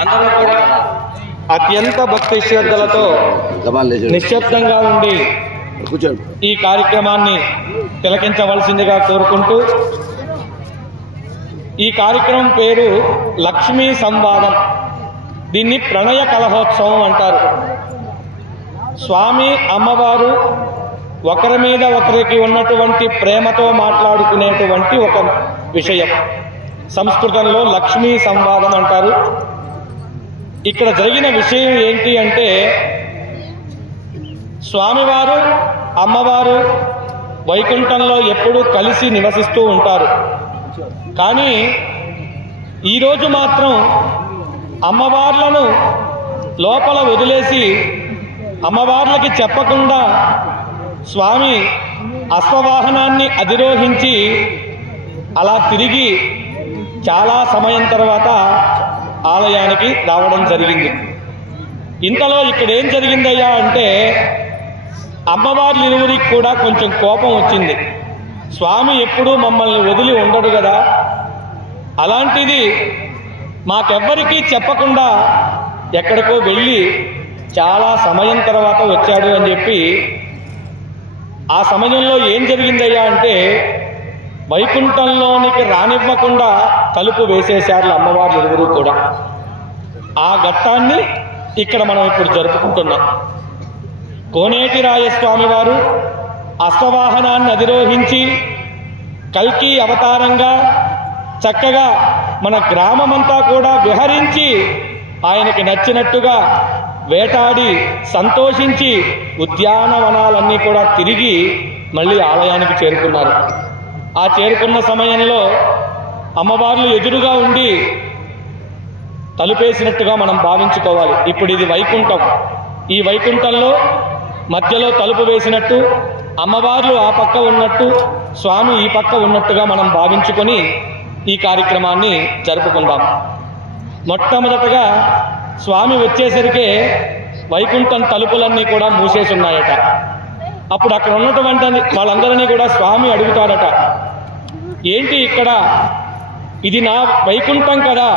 అందరూ కూడా అత్యంత భక్తి శ్రద్ధలతో నిశ్శబ్దంగా ఉండి ఈ కార్యక్రమాన్ని తిలకించవలసిందిగా కోరుకుంటూ, ఈ కార్యక్రమం పేరు లక్ష్మీ సంవాదం. దీన్ని ప్రణయ కలహోత్సవం అంటారు. స్వామి అమ్మవారు ఒకరి మీద ఒకరికి ఉన్నటువంటి ప్రేమతో మాట్లాడుకునేటువంటి ఒక విషయం. సంస్కృతంలో లక్ష్మీ సంవాదం అంటారు. ఇక్కడ జరిగిన విషయం ఏంటి అంటే, స్వామివారు అమ్మవారు వైకుంఠంలో ఎప్పుడూ కలిసి నివసిస్తూ ఉంటారు. కానీ ఈరోజు మాత్రం అమ్మవార్లను లోపల వదిలేసి అమ్మవార్లకి చెప్పకుండా స్వామి అశ్వవాహనాన్ని అధిరోహించి అలా తిరిగి చాలా సమయం తర్వాత ఆలయానికి రావడం జరిగింది. ఇంతలో ఇక్కడ ఏం జరిగిందయ్యా అంటే, అమ్మవార్లు ఇరువురికి కూడా కొంచెం కోపం వచ్చింది. స్వామి ఎప్పుడూ మమ్మల్ని వదిలి ఉండడు కదా, అలాంటిది మాకెవ్వరికీ చెప్పకుండా ఎక్కడికో వెళ్ళి చాలా సమయం తర్వాత వచ్చాడు అని చెప్పి, ఆ సమయంలో ఏం జరిగిందయ్యా అంటే, వైకుంఠంలోనికి రానివ్వకుండా తలుపు వేసేశారు అమ్మవార్లు ఇరువురు కూడా. ఆ ఘట్టాన్ని ఇక్కడ మనం ఇప్పుడు జరుపుకుంటున్నాం. కోనేటి రాయస్వామి వారు అశ్వవాహనాన్ని అధిరోహించి కల్కి అవతారంగా చక్కగా మన గ్రామమంతా కూడా విహరించి ఆయనకి నచ్చినట్టుగా వేటాడి సంతోషించి ఉద్యానవనాలన్నీ కూడా తిరిగి మళ్ళీ ఆలయానికి చేరుకున్నారు. ఆ చేరుకున్న సమయంలో అమ్మవార్లు ఎదురుగా ఉండి తలుపేసినట్టుగా మనం భావించుకోవాలి. ఇప్పుడు ఇది వైకుంఠం. ఈ వైకుంఠంలో మధ్యలో తలుపు వేసినట్టు, అమ్మవార్లు ఆ పక్క ఉన్నట్టు, స్వామి ఈ పక్క ఉన్నట్టుగా మనం భావించుకొని ఈ కార్యక్రమాన్ని జరుపుకుందాం. మొట్టమొదటగా స్వామి వచ్చేసరికే వైకుంఠం తలుపులన్నీ కూడా మూసేసి ఉన్నాయట. అప్పుడు అక్కడ ఉన్నటువంటి వాళ్ళందరినీ కూడా స్వామి అడుగుతాడట, ఏంటి ఇక్కడ, ఇది నా వైకుంఠం కదా,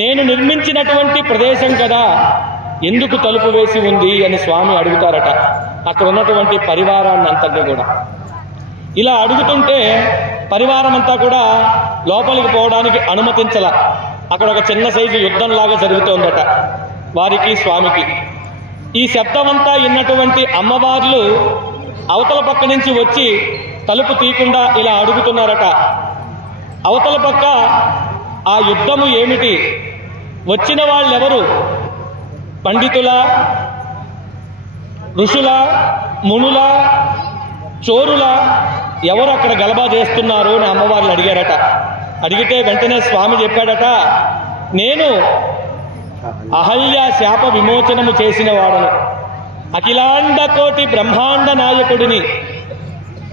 నేను నిర్మించినటువంటి ప్రదేశం కదా, ఎందుకు తలుపు వేసి ఉంది అని స్వామి అడుగుతారట అక్కడ ఉన్నటువంటి పరివారాన్ని అంతటినీ కూడా. ఇలా అడుగుతుంటే పరివారం అంతా కూడా లోపలికి పోవడానికి అనుమతించాల. అక్కడ ఒక చిన్న సైజు యుద్ధంలాగా జరుగుతోందట వారికి స్వామికి. ఈ శబ్దమంతా విన్నటువంటి అమ్మవార్లు అవతల పక్క నుంచి వచ్చి తలుపు తీయకుండా ఇలా అడుగుతున్నారట, అవతల పక్క ఆ యుద్ధము ఏమిటి, వచ్చిన వాళ్ళెవరు, పండితుల, ఋషుల, మునుల, చోరుల, ఎవరు అక్కడ గలబా చేస్తున్నారు అని అమ్మవార్లు అడిగారట. అడిగితే వెంటనే స్వామి చెప్పాడట, నేను అహల్య శాప విమోచనము చేసిన వాడను, అఖిలాండ కోటి బ్రహ్మాండ నాయకుడిని,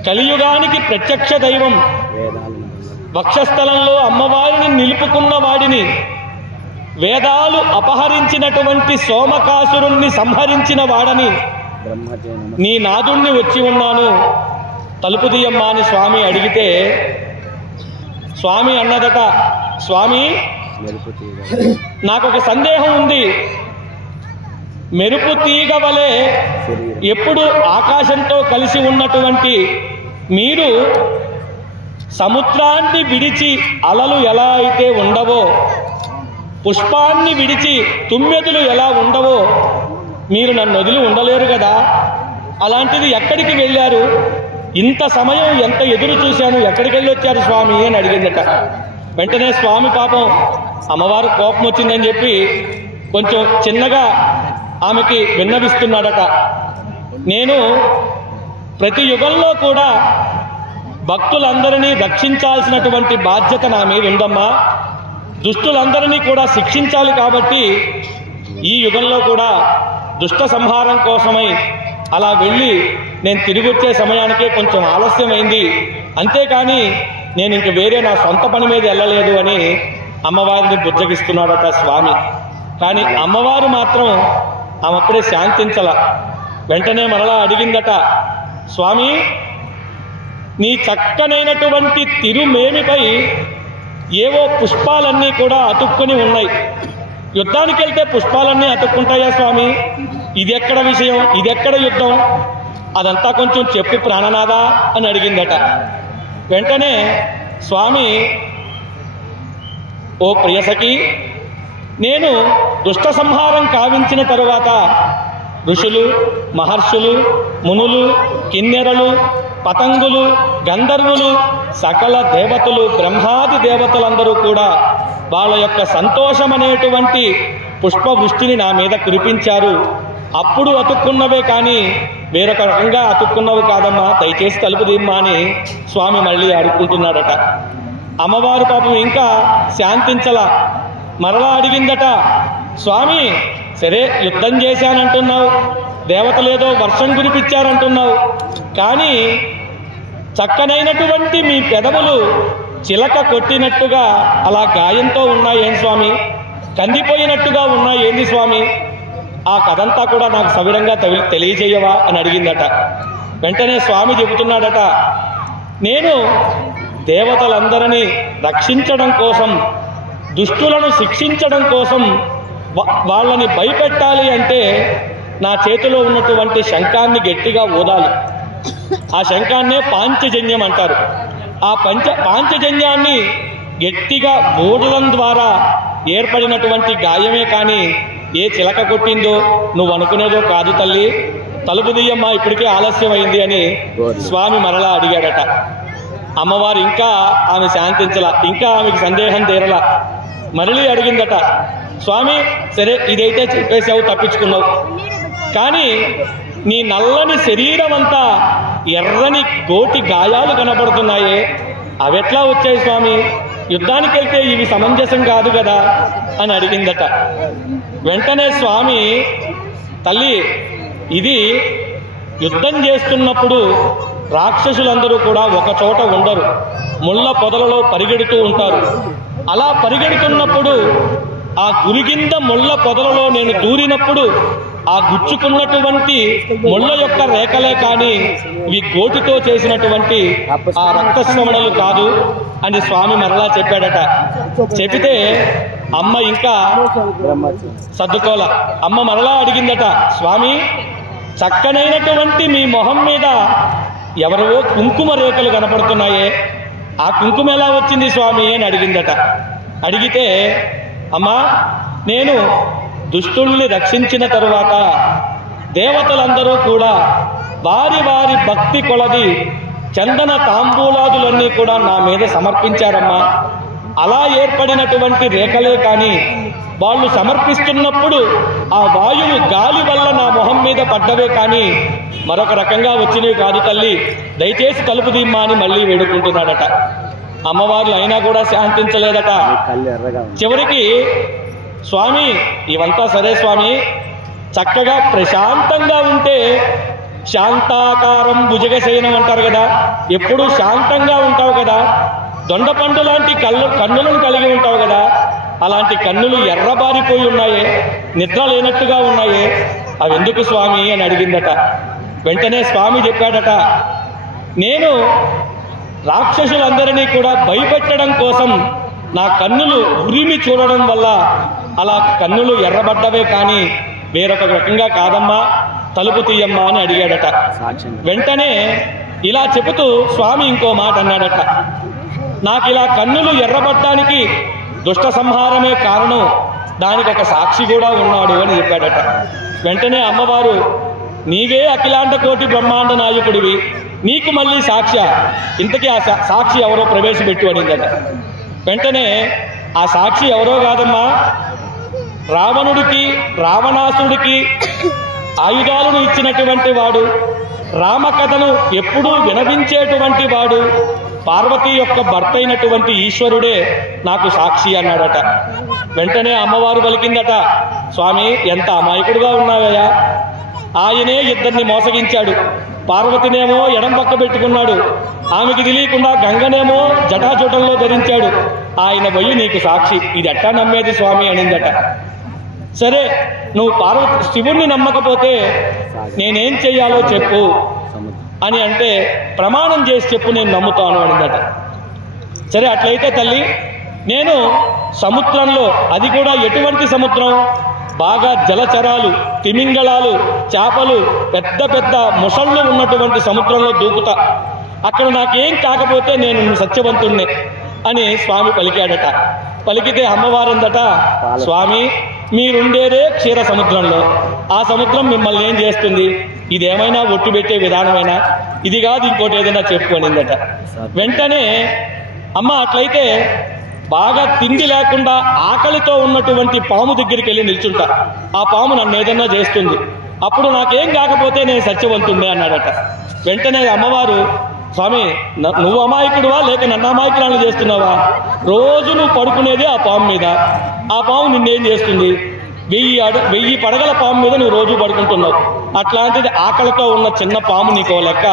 కలియుగానికి ప్రత్యక్ష దైవం, వక్షస్థలంలో అమ్మవారిని నిలుపుకున్న వాడిని, వేదాలు అపహరించినటువంటి సోమకాసురుణ్ణి సంహరించిన వాడని, నీ నాదుణ్ణి వచ్చి ఉన్నాను, తలుపు తీయమ్మా అని స్వామి అడిగితే స్వామి అన్నదట, స్వామి నాకొక సందేహం ఉంది, మెరుపు తీగ వలె ఎప్పుడు ఆకాశంతో కలిసి ఉన్నటువంటి మీరు సముద్రాన్ని విడిచి అలలు ఎలా అయితే ఉండవో, పుష్పాన్ని విడిచి తుమ్మెదులు ఎలా ఉండవో, మీరు నన్ను వదిలి ఉండలేరు కదా, అలాంటిది ఎక్కడికి వెళ్ళారు, ఇంత సమయం ఎంత ఎదురు చూశాను, ఎక్కడికి వెళ్ళి వచ్చారు స్వామి అని అడిగిందట. వెంటనే స్వామి పాపం అమ్మవారు కోపం వచ్చిందని చెప్పి కొంచెం చిన్నగా ఆమెకి విన్నవిస్తున్నాడట, నేను ప్రతి యుగంలో కూడా భక్తులందరినీ రక్షించాల్సినటువంటి బాధ్యత నా మీద ఉందమ్మా, దుష్టులందరినీ కూడా శిక్షించాలి, కాబట్టి ఈ యుగంలో కూడా దుష్ట సంహారం కోసమై అలా వెళ్ళి నేను తిరిగి వచ్చే సమయానికే కొంచెం ఆలస్యమైంది, అంతేకాని నేను ఇంక వేరే నా సొంత పని మీద వెళ్ళలేదు అని అమ్మవారిని బుజ్జగిస్తున్నాడట స్వామి. కానీ అమ్మవారు మాత్రం ఆమె అప్పుడే శాంతించల. వెంటనే మరలా అడిగిందట, స్వామి నీ చక్కనైనటువంటి తిరుమేమిపై ఏవో పుష్పాలన్నీ కూడా అతుక్కుని ఉన్నాయి, యుద్ధానికి వెళ్తే పుష్పాలన్నీ అతుక్కుంటాయా స్వామి? ఇదెక్కడ విషయం, ఇదెక్కడ యుద్ధం, అదంతా కొంచెం చెప్పు ప్రాణనాథా అని అడిగిందట. వెంటనే స్వామి, ఓ ప్రియసఖి, నేను దుష్ట సంహారం కావించిన తరువాత ఋషులు, మహర్షులు, మునులు, కిన్నెరలు, పతంగులు, గంధర్వులు, సకల దేవతలు, బ్రహ్మాది దేవతలందరూ కూడా వాళ్ళ యొక్క సంతోషమనేటువంటి పుష్పవృష్టిని నా మీద కురిపించారు. అప్పుడు అతుక్కున్నవే కానీ వేరొక రకంగా అతుక్కున్నవి కాదమ్మా, దయచేసి తలుపు దిమ్మా అని స్వామి మళ్ళీ అడుక్కుంటున్నాడట. అమ్మవారు పాపం ఇంకా శాంతించలా, మరలా అడిగిందట. స్వామి, సరే యుద్ధం చేశానంటున్నావు, దేవతలేదో వర్షం కురిపించారంటున్నావు, కానీ చక్కనైనటువంటి మీ పెదవులు చిలక కొట్టినట్టుగా అలా గాయంతో ఉన్నాయేం స్వామి, కందిపోయినట్టుగా ఉన్నాయేంది స్వామి, ఆ కథంతా కూడా నాకు సవిరంగా తెలియజేయవా అని అడిగిందట. వెంటనే స్వామి చెబుతున్నాడట, నేను దేవతలందరినీ రక్షించడం కోసం, దుష్టులను శిక్షించడం కోసం, వాళ్ళని భయపెట్టాలి అంటే నా చేతిలో ఉన్నటువంటి శంఖాన్ని గట్టిగా ఊదాలి. ఆ శంఖాన్నే పాంచజన్యం అంటారు. ఆ పాంచజన్యాన్ని గట్టిగా ఊడడం ద్వారా ఏర్పడినటువంటి గాయమే కానీ ఏ చిలక కొట్టిందో నువ్వు అనుకునేదో కాదు తల్లి, తలుపు దియ్యమ్మా, ఇప్పటికే ఆలస్యమైంది అని స్వామి మరలా అడిగాడట. అమ్మవారు ఇంకా ఆమె శాంతించలా, ఇంకా ఆమెకు సందేహం తీరలా, మరలి అడిగిందట. స్వామి, సరే ఇదైతే చెప్పేసావు, తప్పించుకున్నావు, కానీ నీ నల్లని శరీరం అంతా ఎర్రని గోటి గాయాలు కనబడుతున్నాయే, అవెట్లా వచ్చాయి స్వామి? యుద్ధానికి వెళ్తే ఇవి సమంజసం కాదు కదా అని అడిగిందట. వెంటనే స్వామి, తల్లి, ఇది యుద్ధం చేస్తున్నప్పుడు రాక్షసులందరూ కూడా ఒక చోట ఉండరు, ముళ్ళ పొదలలో పరిగెడుతూ ఉంటారు. అలా పరిగెడుతున్నప్పుడు ఆ గురిగింద ముళ్ళ పొదలలో నేను దూరినప్పుడు ఆ గుచ్చుకున్నటువంటి ముళ్ళ యొక్క రేఖలే కానీ ఇవి గోటితో చేసినటువంటి ఆ రక్తస్రవణలు కాదు అని స్వామి మరలా చెప్పాడట. చెబితే అమ్మ ఇంకా సర్దుకోల. అమ్మ మరలా అడిగిందట, స్వామి, చక్కనైనటువంటి మీ మొహం మీద ఎవరో కుంకుమ రేఖలు కనపడుతున్నాయే, ఆ కుంకుమ ఎలా వచ్చింది స్వామి అని అడిగిందట. అడిగితే, అమ్మా, నేను దుష్టుల్ని రక్షించిన తరువాత దేవతలందరూ కూడా వారి వారి భక్తి కొలది చందన తాంబూలాదులన్నీ కూడా నా మీద సమర్పించారమ్మా. అలా ఏర్పడినటువంటి రేఖలే కానీ వాళ్ళు సమర్పిస్తున్నప్పుడు ఆ వాయువు గాలి వల్ల నా మొహం మీద పడ్డవే కానీ మరొక రకంగా వచ్చినవి కాదు తల్లి, దయచేసి తలుపు దిమ్మా అని మళ్ళీ వేడుకుంటున్నాడట. అమ్మవార్లు అయినా కూడా శాంతించలేదట. చివరికి, స్వామి, ఇవంతా సరే స్వామి, చక్కగా ప్రశాంతంగా ఉంటే శాంతాకారం భుజగశయనం అంటారు కదా, ఎప్పుడూ శాంతంగా ఉంటావు కదా, దొండపండు లాంటి కన్నులను కలిగి ఉంటావు కదా, అలాంటి కన్నులు ఎర్రబారిపోయి ఉన్నాయే, నిద్ర లేనట్టుగా ఉన్నాయే, అవెందుకు స్వామి అని అడిగిందట. వెంటనే స్వామి చెప్పాడట, నేను రాక్షసులందరినీ కూడా భయపెట్టడం కోసం నా కన్నులు ఉరిమి చూడడం వల్ల అలా కన్నులు ఎర్రబడ్డవే కానీ వేరొక రకంగా కాదమ్మా, తలుపు తీయమ్మా అని అడిగాడట. వెంటనే ఇలా చెబుతూ స్వామి ఇంకో మాట అన్నాడట, నాకు ఇలా కన్నులు ఎర్రబడ్డానికి దుష్ట సంహారమే కారణం, దానికి ఒక సాక్షి కూడా ఉన్నాడు అని చెప్పాడట. వెంటనే అమ్మవారు, నీవే అఖిలాండ కోటి బ్రహ్మాండ నాయకుడివి, నీకు మళ్ళీ సాక్ష్య, ఇంతకీ ఆ సాక్షి ఎవరో ప్రవేశపెట్టు అనిందట. వెంటనే ఆ సాక్షి ఎవరో కాదమ్మా, రావణుడికి రావణాసుడికి ఆయుధాలను ఇచ్చినటువంటి వాడు, రామకథను ఎప్పుడూ వినవించేటువంటి వాడు, పార్వతీ యొక్క భర్త అయినటువంటి ఈశ్వరుడే నాకు సాక్షి అన్నాడట. వెంటనే అమ్మవారు పలికిందట, స్వామి, ఎంత అమాయకుడుగా ఉన్నావయ్యా, ఆయనే ఇద్దరిని మోసగించాడు, పార్వతినేమో ఎడం పక్క పెట్టుకున్నాడు, ఆమెకి తెలియకుండా గంగనేమో జటాజుటంలో ధరించాడు, ఆయన పోయి నీకు సాక్షి, ఇది ఎట్టా నమ్మేది స్వామి అనిందట. సరే, నువ్వు శివుణ్ణి నమ్మకపోతే నేనేం చెయ్యాలో చెప్పు అని అంటే, ప్రమాణం చేసి చెప్పు, నేను నమ్ముతాను అనిందట. సరే, అట్లయితే తల్లి, నేను సముద్రంలో, అది కూడా ఎటువంటి సముద్రం, బాగా జలచరాలు, తిమింగళాలు, చేపలు, పెద్ద పెద్ద ముసళ్ళు ఉన్నటువంటి సముద్రంలో దూకుతా. అక్కడ నాకేం కాకపోతే నేను సత్యవంతుణ్ణి అని స్వామి పలికాడట. పలికితే అమ్మవారందట, స్వామి మీరుండేదే క్షీర సముద్రంలో, ఆ సముద్రం మిమ్మల్ని ఏం చేస్తుంది? ఇదేమైనా ఒట్టు పెట్టే విధానమైనా? ఇది కాదు ఇంకోటి ఏదైనా చెప్పుకోనిందట. వెంటనే అమ్మ అట్లయితే బాగా తిండి లేకుండా ఆకలితో ఉన్నటువంటి పాము దగ్గరికి వెళ్ళి నిల్చుంటా, ఆ పాము నన్ను ఏదన్నా చేస్తుంది, అప్పుడు నాకేం కాకపోతే నేను సత్యవంతుణ్ణి అన్నాడట. వెంటనే అమ్మవారు, స్వామి నువ్వు అమాయకుడువా లేక నన్ను అమాయకురాలు చేస్తున్నావా? రోజు నువ్వు పడుకునేదే ఆ పాము మీద, ఆ పాము నిన్నేం చేస్తుంది? 1000 పడగల పాము మీద నువ్వు రోజు పడుకుంటున్నావు, అట్లాంటిది ఆకలితో ఉన్న చిన్న పాము నీకో లెక్క,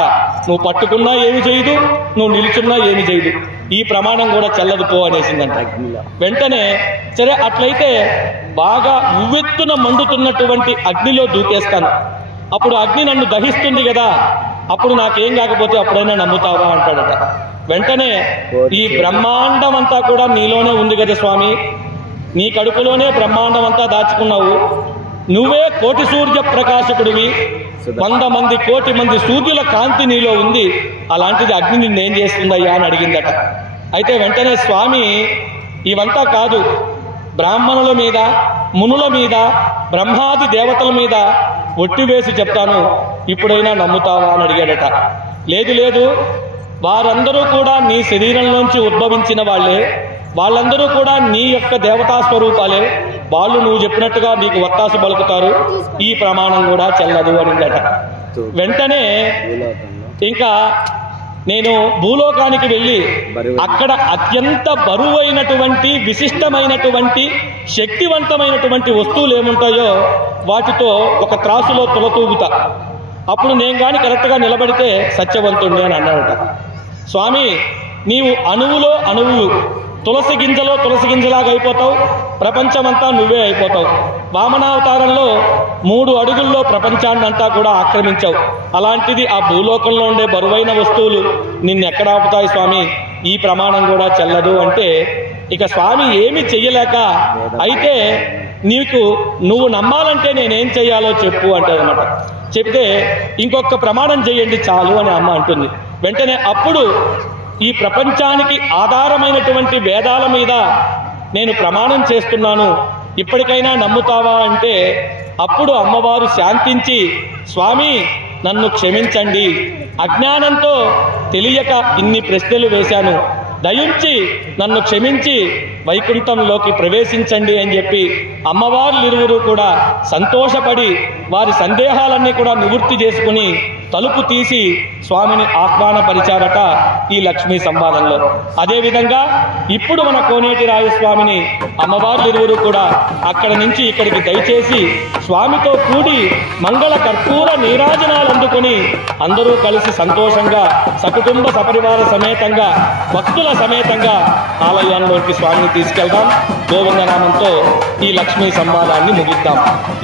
నువ్వు పట్టుకున్నా ఏమి చేయదు, నువ్వు నిలుచున్నా ఏమి చేయదు, ఈ ప్రమాణం కూడా చెల్లదు పో అనేసిందంట. వెంటనే సరే అట్లయితే బాగా ఉవ్వెత్తున మండుతున్నటువంటి అగ్నిలో దూకేస్తాను, అప్పుడు అగ్ని నన్ను దహిస్తుంది కదా, అప్పుడు నాకేం కాకపోతే అప్పుడైనా నమ్ముతావా అంటాడట. వెంటనే ఈ బ్రహ్మాండం అంతా కూడా నీలోనే ఉంది కదా స్వామి, నీ కడుపులోనే బ్రహ్మాండం అంతా దాచుకున్నావు, నువ్వే కోటి సూర్య ప్రకాశకుడివి, 100 మంది కోటి మంది సూర్యుల కాంతి నీలో ఉంది, అలాంటిది అగ్ని నిన్నేం చేస్తుందయ్యా అని అడిగిందట. అయితే వెంటనే స్వామి ఇవంతా కాదు, బ్రాహ్మణుల మీద, మునుల మీద, బ్రహ్మాది దేవతల మీద ఒట్టి వేసి చెప్తాను, ఇప్పుడైనా నమ్ముతావా అని అడిగాడట. లేదు లేదు, వారందరూ కూడా నీ శరీరంలోంచి ఉద్భవించిన వాళ్ళే, వాళ్ళందరూ కూడా నీ యొక్క దేవతా స్వరూపాలే, వాళ్ళు నువ్వు చెప్పినట్టుగా నీకు వత్తాసు పలుకుతారు, ఈ ప్రమాణం కూడా చెల్లదు అనిందట. వెంటనే ఇంకా నేను భూలోకానికి వెళ్ళి అక్కడ అత్యంత బరువైనటువంటి, విశిష్టమైనటువంటి, శక్తివంతమైనటువంటి వస్తువులు ఏముంటాయో వాటితో ఒక త్రాసులో తులతూగుతా, అప్పుడు నేను కానీ కరెక్ట్గా నిలబడితే సత్యవంతుణ్ణి అని అన్నాడట. స్వామి నీవు అణువులో అణువులు, తులసి గింజలో తులసి గింజలాగా అయిపోతావు, ప్రపంచమంతా నువ్వే అయిపోతావు. వామనావతారంలో 3 అడుగుల్లో ప్రపంచాన్నంతా కూడా ఆక్రమించావు, అలాంటిది ఆ భూలోకంలో ఉండే బరువైన వస్తువులు నిన్నెక్కడ ఆపుతాయి స్వామి, ఈ ప్రమాణం కూడా చెల్లదు అంటే ఇక స్వామి ఏమి చెయ్యలేక, అయితే నువ్వు నమ్మాలంటే నేనేం చెయ్యాలో చెప్పు అంటారనమాట. చెప్తే ఇంకొక ప్రమాణం చేయండి చాలు అని అమ్మ అంటుంది. వెంటనే అప్పుడు ఈ ప్రపంచానికి ఆధారమైనటువంటి వేదాల మీద నేను ప్రమాణం చేస్తున్నాను, ఇప్పటికైనా నమ్ముతావా అంటే అప్పుడు అమ్మవారు శాంతించి, స్వామి నన్ను క్షమించండి, అజ్ఞానంతో తెలియక ఇన్ని ప్రశ్నలు వేశాను, దయించి నన్ను క్షమించి వైకుంఠంలోకి ప్రవేశించండి అని చెప్పి అమ్మవార్లు ఇరువురు కూడా సంతోషపడి వారి సందేహాలన్నీ కూడా నివృత్తి చేసుకుని తలుపు తీసి స్వామిని ఆహ్వానపరిచారట ఈ లక్ష్మీ సంవాదంలో. అదేవిధంగా ఇప్పుడు మన కోనేటి రాయస్వామిని అమ్మవార్లు ఇరువురు కూడా అక్కడ నుంచి ఇక్కడికి దయచేసి స్వామితో కూడి మంగళ కర్పూర నీరాజనాలు అందుకొని అందరూ కలిసి సంతోషంగా సకుటుంబ సపరివార సమేతంగా భక్తుల సమేతంగా ఆలయంలోకి స్వామిని తీసుకెళ్దాం. గోవిందనామంతో ఈ లక్ష్మీ సంవాదాన్ని ముగిద్దాం.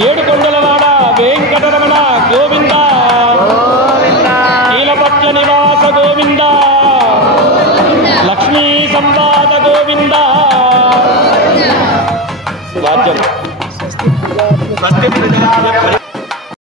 7 కొండలవాడ వెంకటరమణ గోవింద, కీలపట్ల నివాస గోవింద, లక్ష్మీ సంవాద గోవింద. రాజ్యం